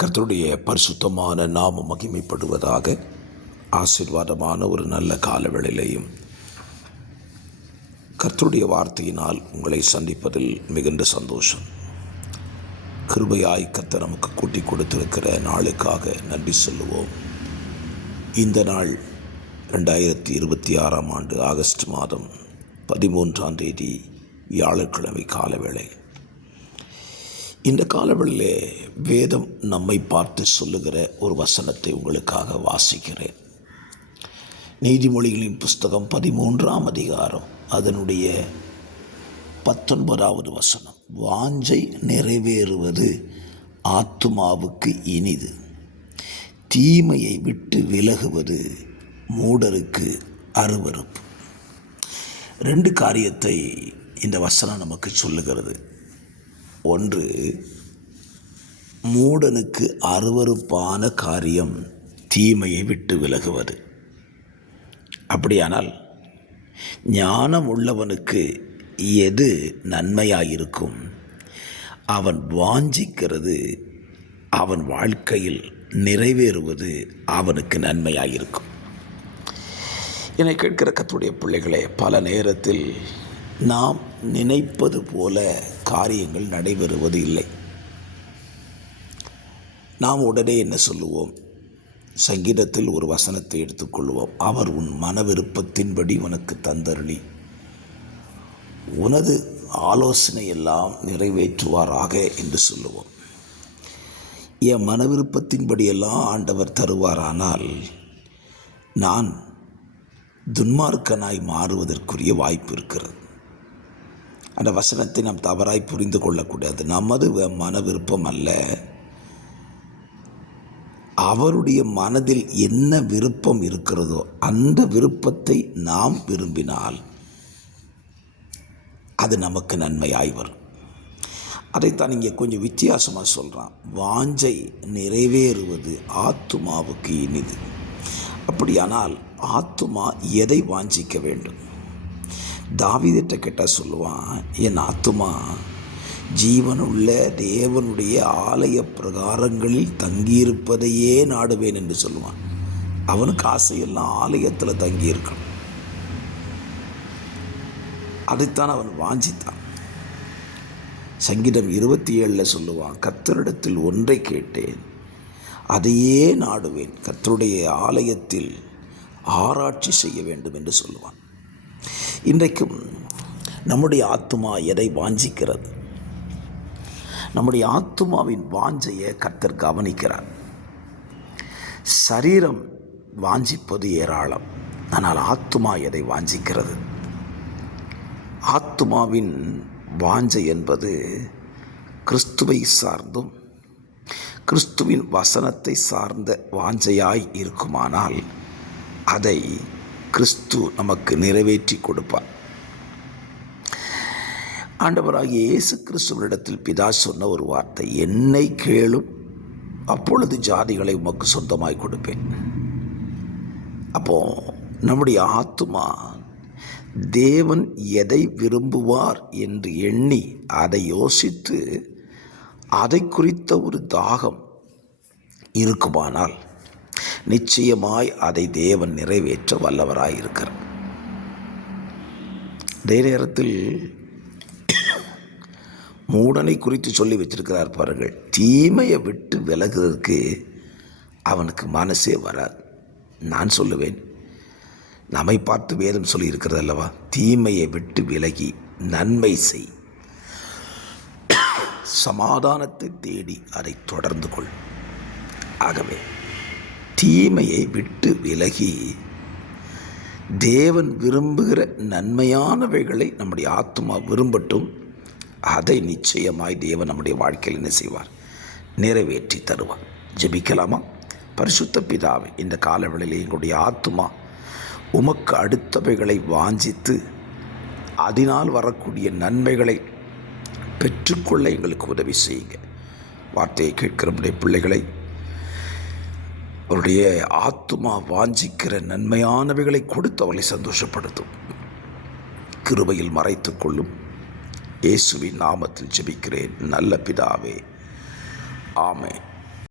கர்த்தருடைய பரிசுத்தமான நாமம் மகிமைப்படுவதாக. ஆசீர்வாதமான ஒரு நல்ல காலவேளையிலையும் கர்த்தருடைய வார்த்தையினால் உங்களை சந்திப்பதில் மிகுந்த சந்தோஷம். கிருபையாய் கர்த்தர் நமக்கு கூட்டி கொடுத்திருக்கிற நாளுக்காக நன்றி சொல்லுவோம். இந்த நாள் 2026 ஆண்டு ஆகஸ்ட் மாதம் 13ஆம் தேதி வியாழக்கிழமை காலவேளை. இந்த காலவெளியிலே வேதம் நம்மை பார்த்து சொல்லுகிற ஒரு வசனத்தை உங்களுக்காக வாசிக்கிறேன். நீதிமொழிகளின் புஸ்தகம் 13ஆம் அதிகாரம் அதனுடைய 19வது வசனம். வாஞ்சை நிறைவேறுவது ஆத்துமாவுக்கு இனிது, தீமையை விட்டு விலகுவது மூடருக்கு அருவருப்பு. 2 காரியத்தை இந்த வசனம் நமக்கு சொல்லுகிறது. ஒன்று, மூடனுக்கு அருவருப்பான காரியம் தீமையை விட்டு விலகுவது. அப்படியானால் ஞானம் உள்ளவனுக்கு எது நன்மையாயிருக்கும்? அவன் வாஞ்சிக்கிறது அவன் வாழ்க்கையில் நிறைவேறுவது அவனுக்கு நன்மையாயிருக்கும். என்னை கேட்கிற கர்த்தருடைய பிள்ளைகளே, பல நேரத்தில் நாம் நினைப்பது போல காரியங்கள் நடைபெறுவது இல்லை. நாம் உடனே என்ன சொல்லுவோம்? சங்கீதத்தில் ஒரு வசனத்தை எடுத்துக்கொள்வோம். அவர் உன் மன விருப்பத்தின்படி உனக்கு தந்தருளி உனது ஆலோசனை எல்லாம் நிறைவேற்றுவாராக என்று சொல்லுவோம். என் மன விருப்பத்தின்படியெல்லாம் ஆண்டவர் தருவாரானால் நான் துன்மார்க்கனாய் மாறுவதற்குரிய வாய்ப்பு இருக்கிறது. அந்த வசனத்தை நாம் தவறாய் புரிந்து கொள்ளக்கூடாது. நமது மன விருப்பம் அல்ல, அவருடைய மனதில் என்ன விருப்பம் இருக்கிறதோ அந்த விருப்பத்தை நாம் விரும்பினால் அது நமக்கு நன்மையாய் வரும். அதைத்தான் இங்கே கொஞ்சம் வித்தியாசமாக சொல்கிறான். வாஞ்சை நிறைவேறுவது ஆத்துமாவுக்கு இனிது. அப்படியானால் ஆத்துமா எதை வாஞ்சிக்க வேண்டும்? தாவீதிட்ட கேட்டால் சொல்லுவான், என் ஆத்துமா ஜீவனுள்ள தேவனுடைய ஆலய பிரகாரங்களில் தங்கியிருப்பதையே நாடுவேன் என்று சொல்லுவான். அவனுக்கு ஆசையெல்லாம் ஆலயத்தில் தங்கியிருக்கணும். அதைத்தான் அவன் வாஞ்சித்தான். சங்கீதம் 27 சொல்லுவான், கர்த்தரிடத்தில் ஒன்றை கேட்டேன், அதையே நாடுவேன், கர்த்தருடைய ஆலயத்தில் ஆராய்ச்சி செய்ய வேண்டும் என்று சொல்லுவான். இன்றைக்கும் நம்முடைய ஆத்துமா எதை வாஞ்சிக்கிறது? நம்முடைய ஆத்துமாவின் வாஞ்சையை கர்த்தர் கவனிக்கிறார். சரீரம் வாஞ்சிப்பது ஏராளம், ஆனால் ஆத்துமா எதை வாஞ்சிக்கிறது? ஆத்துமாவின் வாஞ்சை என்பது கிறிஸ்துவை சார்ந்தும் கிறிஸ்துவின் வசனத்தை சார்ந்த வாஞ்சையாய் இருக்குமானால் அதை கிறிஸ்து நமக்கு நிறைவேற்றி கொடுப்பார். ஆண்டவராகிய இயேசு கிறிஸ்துவினிடத்தில் பிதா சொன்ன ஒரு வார்த்தை, என்னை கேளும், அப்பொழுது ஜாதிகளை உமக்கு சொந்தமாய் கொடுப்பேன். அப்போ நம்முடைய ஆத்துமா தேவன் எதை விரும்புவார் என்று எண்ணி அதை யோசித்து அதை குறித்த ஒரு தாகம் இருக்குமானால் நிச்சயமாய் அதை தேவன் நிறைவேற்ற வல்லவராய் இருக்கிறார். அதே நேரத்தில் மூடனை குறித்து சொல்லி வச்சிருக்கிறார் பாருங்கள். தீமையை விட்டு விலகுவதற்கு அவனுக்கு மனசே வராது. நான் சொல்லுவேன், நம்மை பார்த்து வேதம் சொல்லி இருக்கிறது அல்லவா, தீமையை விட்டு விலகி நன்மை செய், சமாதானத்தை தேடி அதை தொடர்ந்து கொள். ஆகவே தீமையை விட்டு விலகி தேவன் விரும்புகிற நன்மையானவைகளை நம்முடைய ஆத்துமா விரும்பட்டும். அதை நிச்சயமாய் தேவன் நம்முடைய வாழ்க்கையில் என்ன செய்வார்? நிறைவேற்றி தருவார். ஜெபிக்கலாமா? பரிசுத்த பிதாவே, இந்த காலவெளியில் எங்களுடைய ஆத்துமா உமக்கு அடுத்தவைகளை வாஞ்சித்து அதனால் வரக்கூடிய நன்மைகளை பெற்றுக்கொள்ள எங்களுக்கு உதவி செய்யுங்க. வார்த்தையை கேட்கிற நம்முடைய பிள்ளைகளை அவருடைய ஆத்துமா வாஞ்சிக்கிற நன்மையானவைகளை கொடுத்து அவளை சந்தோஷப்படுத்தும். கிருபையில் மறைத்துக் கொள்ளும். இயேசுவின் நாமத்தில் ஜெபிக்கிறேன் நல்ல பிதாவே, ஆமென்.